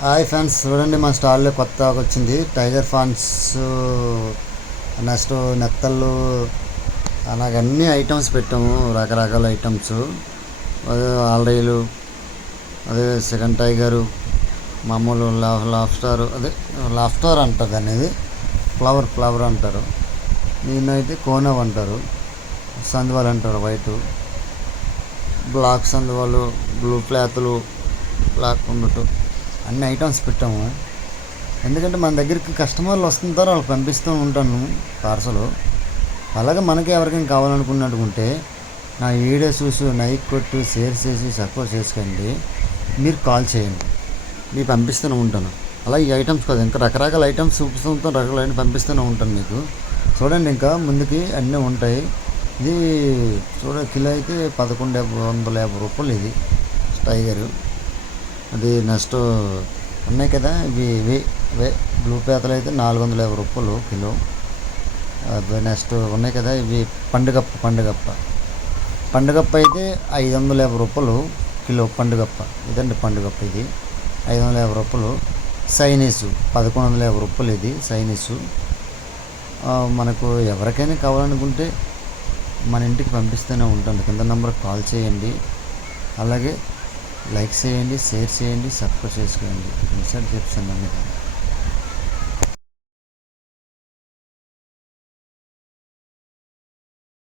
Hi friends, చూడండి మా స్టాల్లో కొత్తగా వచ్చింది టైగర్ ఫాన్స్. నెక్స్ట్ నెత్తళ్ళు, అలాగే అన్ని ఐటమ్స్ పెట్టాము, రకరకాల ఐటమ్స్. అదే ఆల్రైలు, అదే సెకండ్ టైగరు, మామూలు లాఫ్స్టార్, అదే లాఫ్స్టార్ అంటారు అనేది, ఫ్లవర్ అంటారు. దీన్నైతే కోనవ్ అంటారు, సందువాలు అంటారు, వైటు బ్లాక్ సందువాలు, బ్లూ ప్లాతులు, బ్లాక్ ఉండటు అన్ని ఐటమ్స్ పెట్టాము. ఎందుకంటే మన దగ్గరికి కస్టమర్లు వస్తుంటారు, వాళ్ళకి పంపిస్తూ ఉంటాను పార్సలు. అలాగే మనకి ఎవరికైనా కావాలనుకున్నట్టుకుంటే నా వీడియో చూసి లైక్ కొట్టి షేర్ చేసి సపోర్ట్ చేసుకోండి. మీరు కాల్ చేయండి, మీకు పంపిస్తూనే ఉంటాను. అలా ఈ ఐటమ్స్ కాదు, ఇంకా రకరకాల ఐటమ్స్ చూపిస్తూ రకరకాల పంపిస్తూనే ఉంటాను మీకు. చూడండి, ఇంకా ముందుకి అన్నీ ఉంటాయి. ఇది కిలో అయితే 1150 రూపాయలు ఇది టైగరు. అది నెక్స్ట్ ఉన్నాయి కదా, ఇవి బ్లూ పేతలు అయితే 450 రూపాయలు కిలో. నెక్స్ట్ ఉన్నాయి కదా, ఇవి పండుగప్ప అయితే 550 రూపాయలు కిలో. పండుగప్ప ఇదండి, పండుగప్ప ఇది 550 రూపాయలు. సైనీసు 1150 రూపాయలు ఇది సైనీసు. మనకు ఎవరికైనా కావాలనుకుంటే మన ఇంటికి పంపిస్తూనే ఉంటాను. కింద నెంబర్కి కాల్ చేయండి, అలాగే లైక్ చేయండి, షేర్ చేయండి, సబ్స్క్రైబ్ చేసుకోండి. ఇన్సైడ్ టిప్స్ అన్నీ.